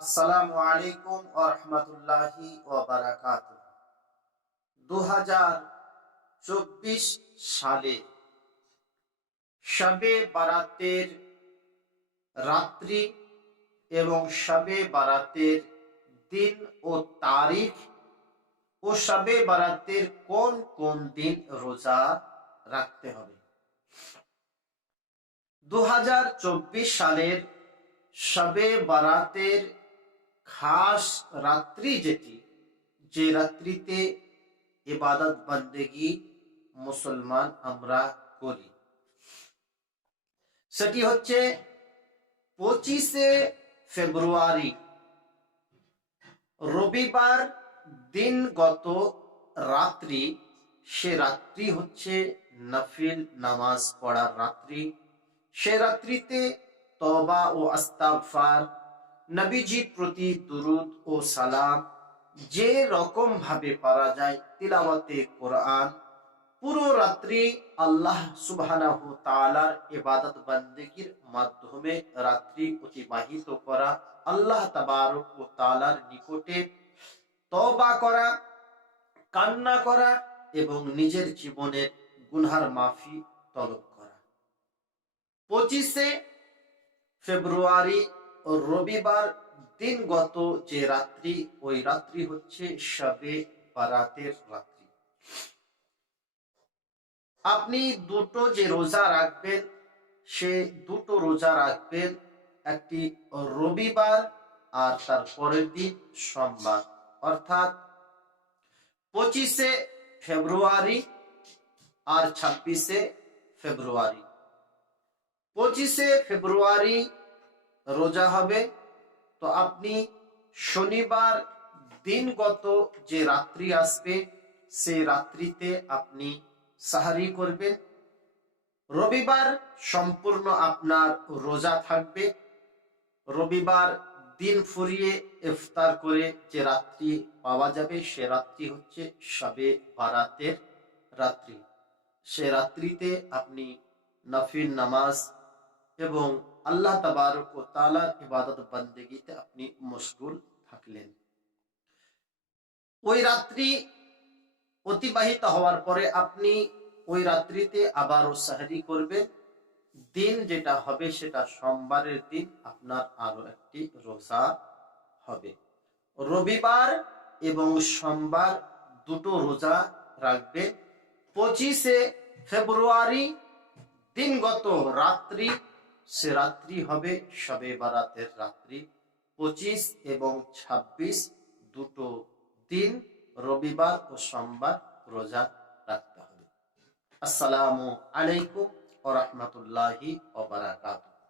আসসালামু আলাইকুম ওয়া রাহমাতুল্লাহি ওয়া বারাকাতুহু। 2024 সালে শবে বারাতের রাত্রি এবং শবে বারাতের দিন ও তারিখ ও শবে বারাতের কোন কোন দিন রোজা রাখতে হবে। 2024 সালের শবে বারাতের খাস রাত্রি যে রাত্রিতে ইবাদত বন্দেগী মুসলমান আমরা করি, সেটি হচ্ছে 25শে ফেব্রুয়ারি রবিবার দিনগত রাত্রি। সে রাত্রি হচ্ছে নফিল নামাজ পড়ার রাত্রি। সে রাত্রিতে তওবা ও ইস্তিগফার, নবীজির প্রতি দুরুদ ও সালাম, যে রকম ভাবে পারা যায় তিলাওয়াতে কোরআন, পুরো রাত্রি আল্লাহ সুবহানাহু তাআলার ইবাদত বন্দেগীর মাধ্যমে রাত্রি অতিবাহিত করা, আল্লাহ তাবারক ও তাআলার নিকটে তওবা করা, কান্না করা এবং নিজের জীবনের গুনহার মাফি তলব করা। 25শে ফেব্রুয়ারি রবিবার দিনগত যে রাত্রি, ওই রাত্রি হচ্ছে শবে বারাতের রাত্রি। আপনি দুটো যে রোজা রাখবেন, সে দুটো রোজা রাখবেন, একটি রবিবার আর তার পরের দিন সোমবার, অর্থাৎ 25শে ফেব্রুয়ারি আর 26শে ফেব্রুয়ারি। 25শে ফেব্রুয়ারি রোজা হবে, তো আপনি শনিবার দিনগত যে রাত্রি আসবে, সেই রাত্রিতে আপনি সাহারি করবেন। রবিবার সম্পূর্ণ আপনার রোজা থাকবে। রবিবার দিন ফুরিয়ে ইফতার করে যে রাত্রি পাওয়া যাবে, সে রাত্রি হচ্ছে শবে বারাতের রাত্রি। সে রাত্রিতে আপনি নফিল নামাজ এবং আল্লাহ তাবারক ও তাআলার ইবাদত বন্দেগীতে আপনি মশগুল থাকলেন। ওই রাত্রি অতিবাহিত হওয়ার পরে আপনি ওই রাত্রিতে আবারও সাহরি করবেন। দিন যেটা হবে সেটা সোমবারের দিন আপনার আরো একটি রোজা হবে। রবিবার এবং সোমবার দুটো রোজা রাখবে। 25শে ফেব্রুয়ারি দিনগত রাত্রি, সে রাত্রি হবে শবে বারাতের রাত্রি। 25 এবং 26 দুটো দিন রবিবার ও সোমবার রোজা রাখতে হবে। আসসালামু আলাইকুম ওয়া রাহমাতুল্লাহি ওয়া বারাকাতুহু।